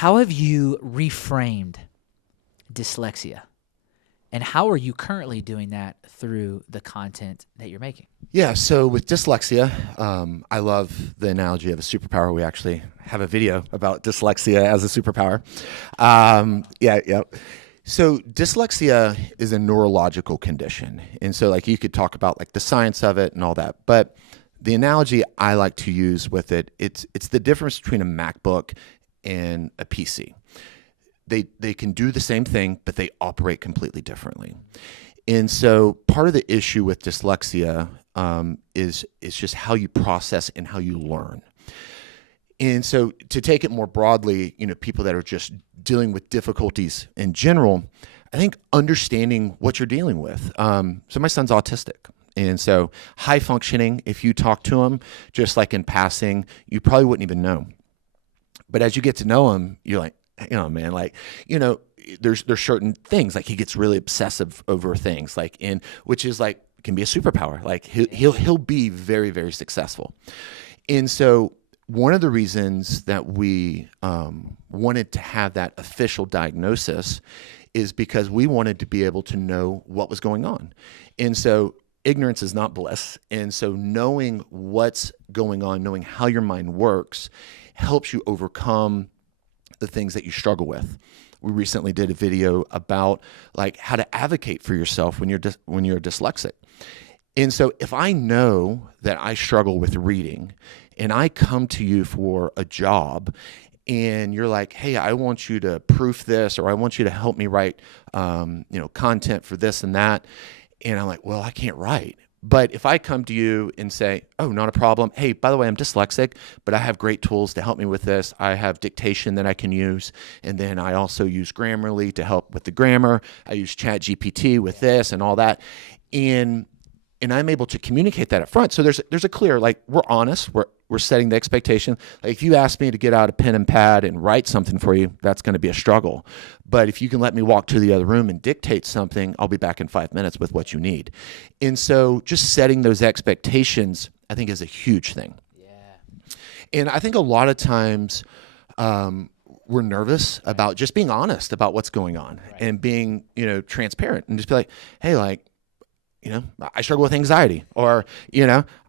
how have you reframed dyslexia? And how are you currently doing that through the content that you're making? Yeah, so with dyslexia, I love the analogy of a superpower. We actually have a video about dyslexia as a superpower. Yeah. So dyslexia is a neurological condition. And so like you could talk about like the science of it and all that. But the analogy I like to use with it, it's the difference between a MacBook and a PC. They can do the same thing, but they operate completely differently. And so part of the issue with dyslexia is just how you process and how you learn. And so to take it more broadly, people that are just dealing with difficulties in general, I think understanding what you're dealing with. So my son's autistic. And so high functioning, if you talk to him, just like in passing, you probably wouldn't even know. But as you get to know him, you're like, man, there's certain things like he gets really obsessive over things which is like can be a superpower. Like he'll be very, very successful. And so one of the reasons that we wanted to have that official diagnosis is because we wanted to be able to know what was going on. And so ignorance is not bliss. And so knowing what's going on, knowing how your mind works helps you overcome the things that you struggle with. We recently did a video about like how to advocate for yourself when you're dyslexic. And so if I know that I struggle with reading and I come to you for a job and you're like, hey, I want you to proof this, or I want you to help me write content for this and that. And I'm like, well, I can't write. But if I come to you and say, oh, not a problem. Hey, by the way, I'm dyslexic, but I have great tools to help me with this. I have dictation that I can use. And then I also use Grammarly to help with the grammar. I use ChatGPT with this and all that. And I'm able to communicate that up front. So there's a clear, like, we're honest. We're setting the expectation. Like if you ask me to get out a pen and pad and write something for you, that's going to be a struggle. But if you can let me walk to the other room and dictate something, I'll be back in 5 minutes with what you need. And so just setting those expectations, I think, is a huge thing. Yeah. And I think a lot of times we're nervous about just being honest about what's going on and being, transparent and just be like, hey, like, I struggle with anxiety, or,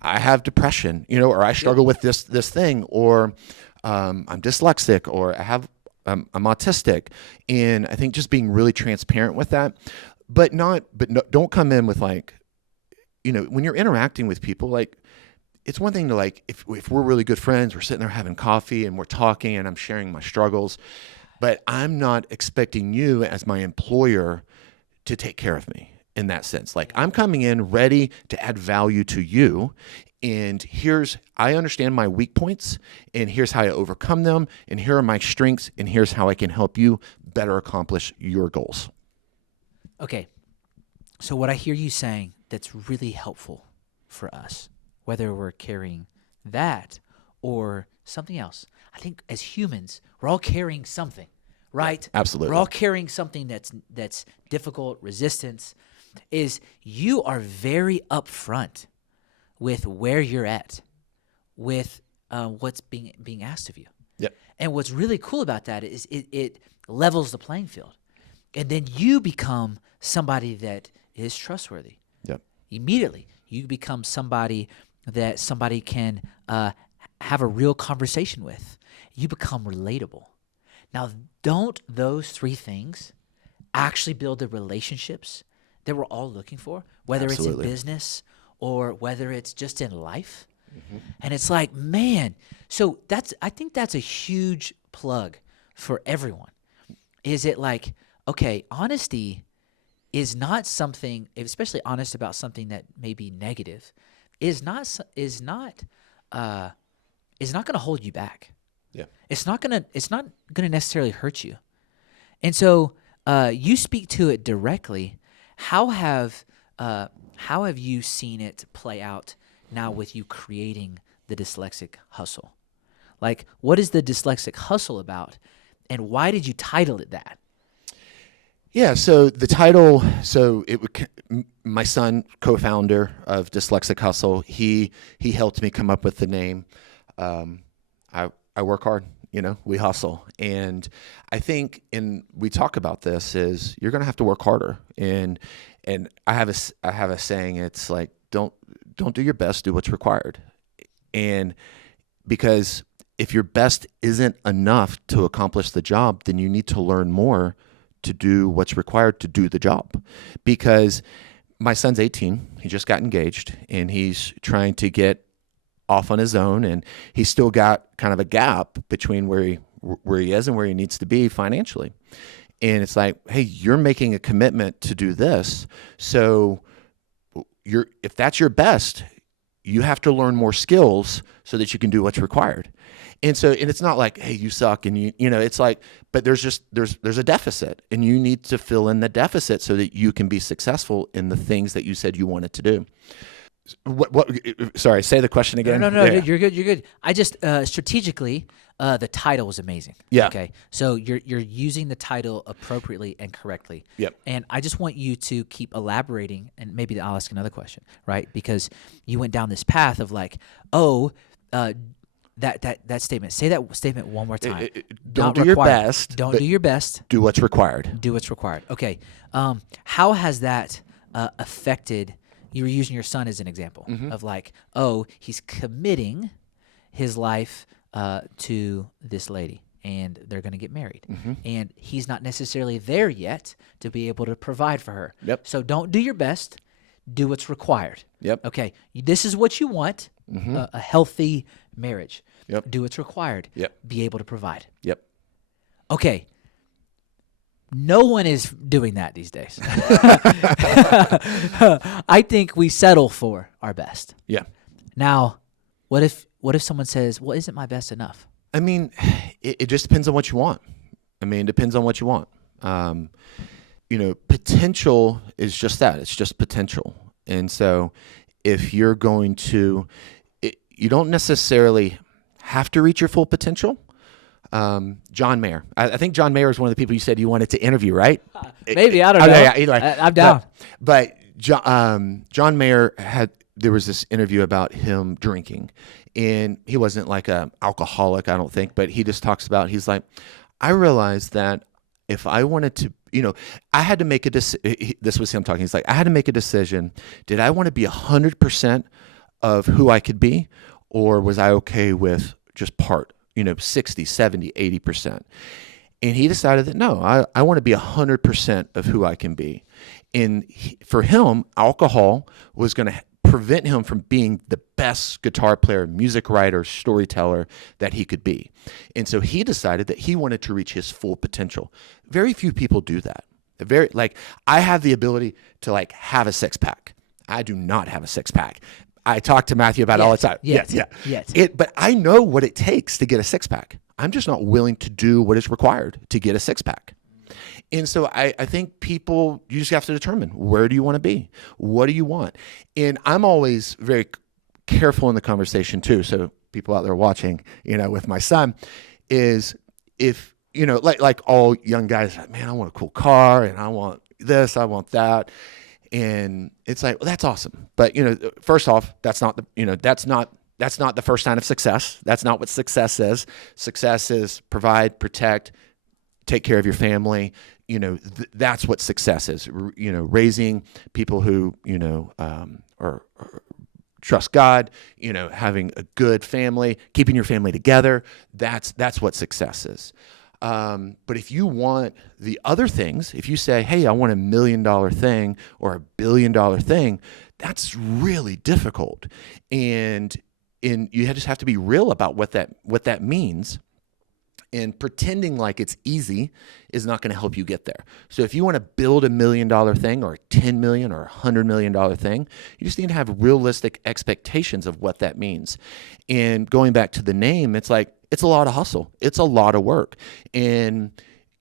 I have depression, or I struggle with this thing, or I'm dyslexic, or I'm autistic. And I think just being really transparent with that, but don't come in with like, when you're interacting with people, like it's one thing to like, if we're really good friends, we're sitting there having coffee and we're talking and I'm sharing my struggles, but I'm not expecting you as my employer to take care of me. In that sense, like I'm coming in ready to add value to you. And I understand my weak points, and here's how I overcome them. And here are my strengths, and here's how I can help you better accomplish your goals. Okay. So what I hear you saying that's really helpful for us, whether we're carrying that or something else, I think as humans, we're all carrying something, right? Absolutely. We're all carrying something that's difficult, resistance. Is you are very upfront with where you're at, with what's being asked of you. Yep. And what's really cool about that is it levels the playing field, and then you become somebody that is trustworthy. Yep. Immediately, you become somebody that somebody can have a real conversation with. You become relatable. Now, don't those three things actually build the relationships that we're all looking for, whether Absolutely. It's in business or whether it's just in life? Mm-hmm. And it's like, man, so I think that's a huge plug for everyone. Is it like, okay, honesty is not something, especially honest about something that may be negative, is not going to hold you back. Yeah. It's not going to necessarily hurt you. And so you speak to it directly. How have you seen it play out now with you creating the Dyslexic Hustle? Like, what is the Dyslexic Hustle about, and why did you title it that? Yeah, so the title, my son, co-founder of Dyslexic Hustle, he helped me come up with the name. I work hard, we hustle. And I think, and we talk about this, is you're going to have to work harder. And I have a saying. It's like, don't do your best, do what's required. And because if your best isn't enough to accomplish the job, then you need to learn more to do what's required to do the job. Because my son's 18, he just got engaged, and he's trying to get off on his own, and he's still got kind of a gap between where he is and where he needs to be financially. And it's like, hey, you're making a commitment to do this, so if that's your best, you have to learn more skills so that you can do what's required. And it's not like, hey, you suck, and it's like, but there's a deficit, and you need to fill in the deficit so that you can be successful in the things that you said you wanted to do. Sorry, say the question again. No, yeah. You're good. I just strategically, the title was amazing. Yeah. Okay. So you're using the title appropriately and correctly. Yep. And I just want you to keep elaborating, and maybe I'll ask another question, right? Because you went down this path of like, that statement. Say that statement one more time. Don't do your best. Don't do your best. Do what's required. Do what's required. Okay. How has that affected? You were using your son as an example of like, he's committing his life to this lady, and they're going to get married. And he's not necessarily there yet to be able to provide for her. Yep. So don't do your best. Do what's required. Yep. Okay. This is what you want, a healthy marriage. Yep. Do what's required. Yep. Be able to provide. Yep. Okay. No one is doing that these days. I think we settle for our best. Yeah. Now, what if someone says, well, isn't my best enough? I mean, it just depends on what you want. It depends on what you want. Potential is just that. It's just potential. And so if you're going to, you don't necessarily have to reach your full potential. John Mayer. I think John Mayer is one of the people you said you wanted to interview, right? Maybe. I don't know. Yeah, either way. I'm down. But John Mayer there was this interview about him drinking, and he wasn't like an alcoholic, I don't think, but he just talks about, he's like, I realized that if I wanted to, I had to make a decision. This was him talking. He's like, I had to make a decision. Did I want to be 100% of who I could be, or was I okay with just part? 60, 70, 80%. And he decided that, no, I want to be 100% of who I can be. And for him, alcohol was going to prevent him from being the best guitar player, music writer, storyteller that he could be. And so he decided that he wanted to reach his full potential. Very few people do that. I have the ability to have a six pack. I do not have a six pack. I talk to Matthew about it all the time. Yes. But I know what it takes to get a six pack. I'm just not willing to do what is required to get a six pack. And so I think people, you just have to determine, where do you want to be? What do you want? And I'm always very careful in the conversation too. So people out there watching, with my son, is if, like all young guys, man, I want a cool car, and I want this, I want that. And it's like, well, that's awesome. But, first off, that's not the first sign of success. That's not what success is. Success is provide, protect, take care of your family. That's what success is. Raising people who, are trust God, having a good family, keeping your family together. That's what success is. But if you want the other things, if you say, hey, I want $1 million thing or $1 billion thing, that's really difficult. And you just have to be real about what that means. And pretending like it's easy is not going to help you get there. So if you want to build $1 million thing or $10 million or $100 million thing, you just need to have realistic expectations of what that means. And going back to the name, it's like, it's a lot of hustle. It's a lot of work. And,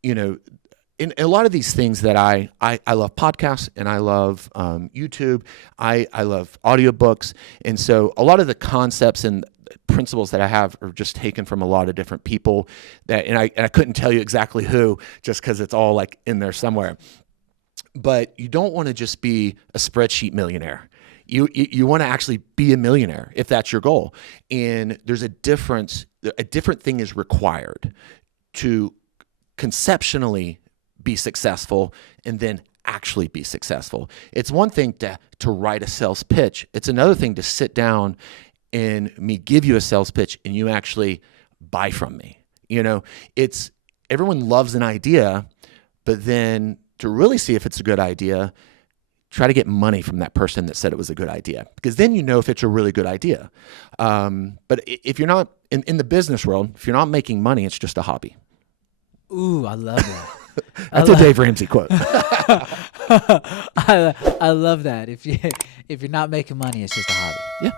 in a lot of these things that I love podcasts, and I love YouTube. I love audiobooks. And so a lot of the concepts and principles that I have are just taken from a lot of different people and I couldn't tell you exactly who, just because it's all in there somewhere. But you don't want to just be a spreadsheet millionaire. You want to actually be a millionaire if that's your goal. And there's a difference. A different thing is required to conceptually be successful and then actually be successful. It's one thing to write a sales pitch. It's another thing to sit down and me give you a sales pitch and you actually buy from me. It's everyone loves an idea, but then to really see if it's a good idea, try to get money from that person that said it was a good idea, because then you know if it's a really good idea. But if you're not in the business world, if you're not making money, it's just a hobby. Ooh, I love that. That's a Dave Ramsey quote. I love that. If you're not making money, it's just a hobby. Yeah.